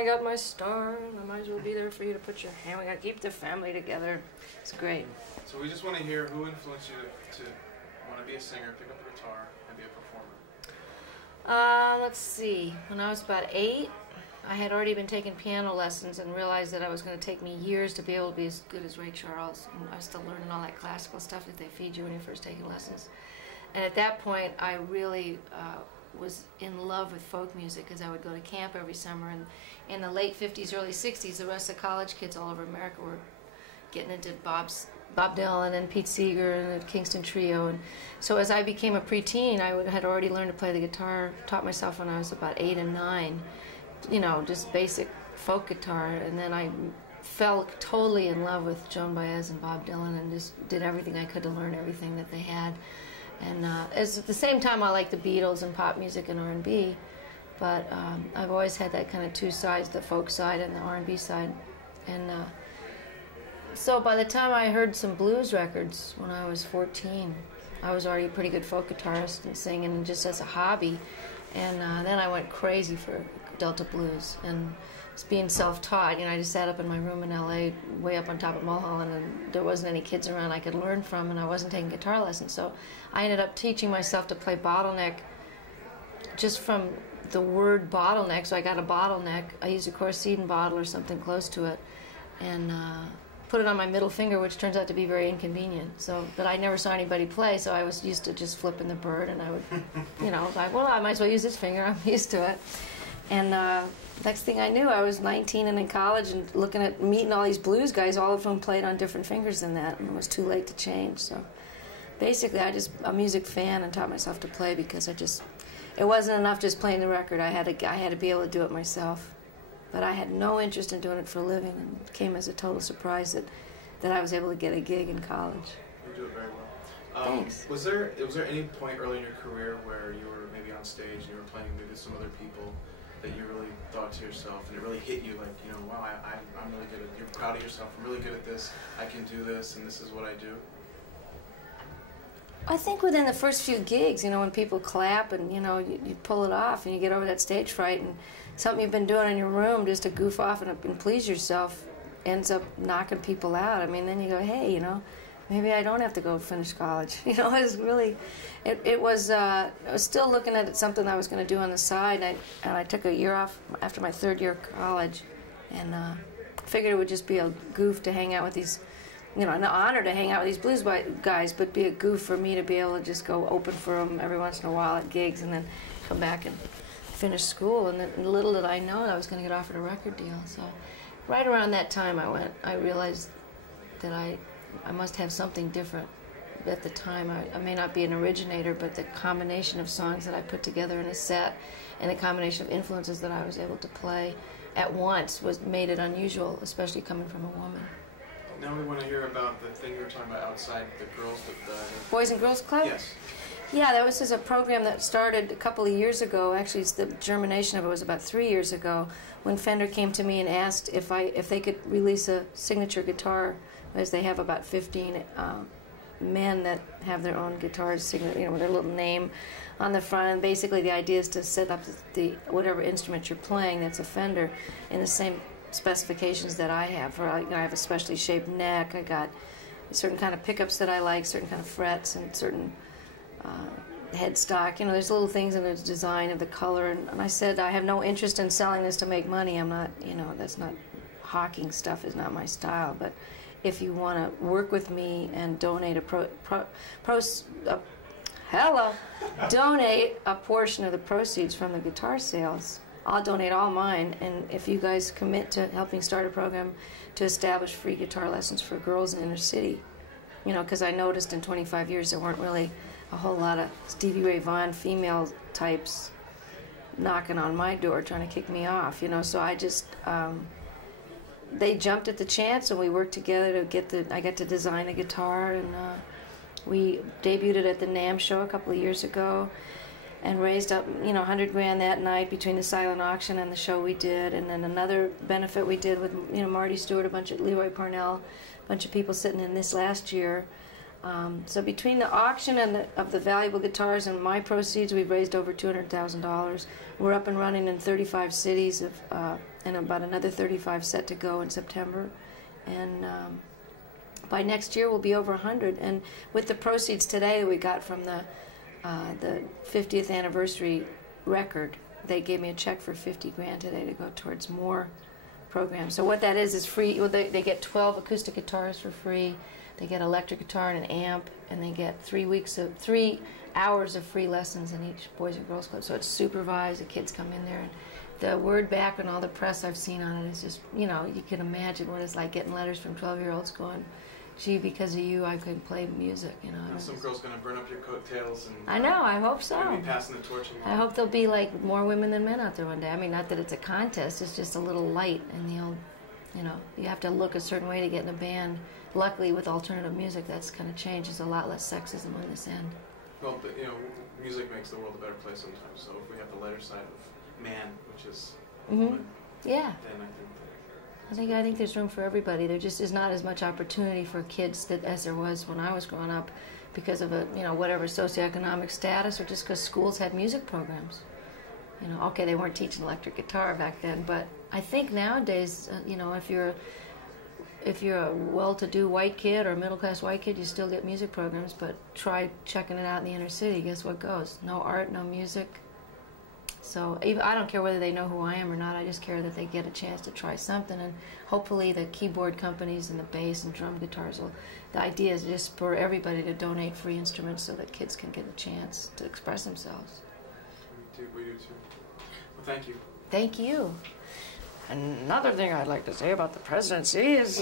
I got my star, and I might as well be there for you to put your hand. We got to keep the family together. It's great. So we just want to hear who influenced you to want to be a singer, pick up a guitar, and be a performer. Let's see. When I was about 8, I had already been taking piano lessons and realized that it was going to take me years to be able to be as good as Ray Charles. And I was still learning all that classical stuff that they feed you when you're first taking lessons. And at that point, I really was in love with folk music because I would go to camp every summer. And in the late 50s, early 60s, the rest of the college kids all over America were getting into Bob Dylan and Pete Seeger and the Kingston Trio. And so as I became a preteen, I had already learned to play the guitar, taught myself when I was about 8 and 9, you know, just basic folk guitar. And then I fell totally in love with Joan Baez and Bob Dylan and just did everything I could to learn everything that they had. And at the same time, I like the Beatles and pop music and R&B, but I've always had that kind of two sides, the folk side and the R&B side. And so by the time I heard some blues records when I was 14, I was already a pretty good folk guitarist and singing just as a hobby. And then I went crazy for Delta blues and being self-taught. You know, I just sat up in my room in L.A. way up on top of Mulholland, and there wasn't any kids around I could learn from, and I wasn't taking guitar lessons. So I ended up teaching myself to play bottleneck just from the word bottleneck. So I got a bottleneck. I used a Corseiden bottle or something close to it, and put it on my middle finger, which turns out to be very inconvenient. So, but I never saw anybody play, so I was used to just flipping the bird, and I would, you know, like, well, I might as well use this finger. I'm used to it. And next thing I knew, I was 19 and in college and meeting all these blues guys, all of them played on different fingers than that, and it was too late to change. So basically, I'm a music fan and taught myself to play because it wasn't enough just playing the record. I had to be able to do it myself. But I had no interest in doing it for a living, and it came as a total surprise that I was able to get a gig in college. You do it very well. Thanks. Was there any point early in your career where you were maybe on stage and you were playing maybe with some other people that you really thought to yourself and it really hit you like, you know, wow, I'm really good at, you're proud of yourself, I'm really good at this, I can do this, and this is what I do? I think within the first few gigs, you know, when people clap and, you know, you pull it off and you get over that stage fright, and something you've been doing in your room just to goof off and please yourself ends up knocking people out. I mean, then you go, hey, you know, maybe I don't have to go finish college. You know, it was really, I was still looking at it, something I was going to do on the side, and I took a year off after my 3rd year of college, and figured it would just be a goof to hang out with these, you know, an honor to hang out with these blues guys, but be a goof for me to be able to just go open for them every once in a while at gigs and then come back and finish school. And then little did I know I was going to get offered a record deal. So right around that time I realized that I must have something different. At the time, I may not be an originator, but the combination of songs that I put together in a set and the combination of influences that I was able to play at once made it unusual, especially coming from a woman. Now we want to hear about the thing you were talking about outside, the girls, the Boys and Girls Club? Yes. Yeah, that was a program that started a couple of years ago. Actually, the germination of it was about 3 years ago, when Fender came to me and asked if they could release a signature guitar, as they have about 15 men that have their own guitars, you know, with their little name on the front. And basically, the idea is to set up whatever instrument you're playing that's a Fender in the same specifications that I have. I have a specially shaped neck. I got certain kind of pickups that I like, certain kind of frets, and certain headstock. You know, there's little things in the design of the color. And I said, I have no interest in selling this to make money. I'm not, you know, that's not, hawking stuff is not my style. But if you want to work with me and donate donate a portion of the proceeds from the guitar sales, I'll donate all mine, and if you guys commit to helping start a program to establish free guitar lessons for girls in inner city, you know, because I noticed in 25 years there weren't really a whole lot of Stevie Ray Vaughan female types knocking on my door trying to kick me off, you know, so I just, they jumped at the chance and we worked together to I got to design a guitar, and we debuted it at the NAMM show a couple of years ago, and raised up, you know, $100 grand that night between the silent auction and the show we did. And then another benefit we did with, you know, Marty Stewart, a bunch of Leroy Parnell, a bunch of people sitting in this last year. So between the auction and of the valuable guitars and my proceeds, we've raised over $200,000. We're up and running in 35 cities, and about another 35 set to go in September. And by next year, we'll be over 100. And with the proceeds today we got from the 50th anniversary record, they gave me a check for $50,000 today to go towards more programs. So what that is free. Well, they get 12 acoustic guitars for free. They get electric guitar and an amp, and they get 3 hours of free lessons in each Boys and Girls Club. So it's supervised. The kids come in there, and the word back and all the press I've seen on it is just, you know, you can imagine what it's like getting letters from 12-year-olds going, gee, because of you, I could play music, you know. And some girl's going to burn up your coattails. And I know, I hope so. Be passing the torch along. I hope there'll be, like, more women than men out there one day. I mean, not that it's a contest, it's just a little light in the old, you know, you have to look a certain way to get in a band. Luckily, with alternative music, that's kind of changed. There's a lot less sexism on this end. Well, but, you know, music makes the world a better place sometimes. So if we have the lighter side of man, which is woman, yeah, then I think there's room for everybody. There just is not as much opportunity for kids as there was when I was growing up, because of whatever socioeconomic status, or just because schools had music programs. You know, okay, they weren't teaching electric guitar back then, but I think nowadays, you know, if you're a well-to-do white kid or a middle-class white kid, you still get music programs, but try checking it out in the inner city. Guess what goes? No art, no music. So I don't care whether they know who I am or not. I just care that they get a chance to try something, and hopefully the keyboard companies and the bass and drum guitars the idea is just for everybody to donate free instruments so that kids can get a chance to express themselves. We do too. Well, thank you. Thank you. Another thing I'd like to say about the presidency is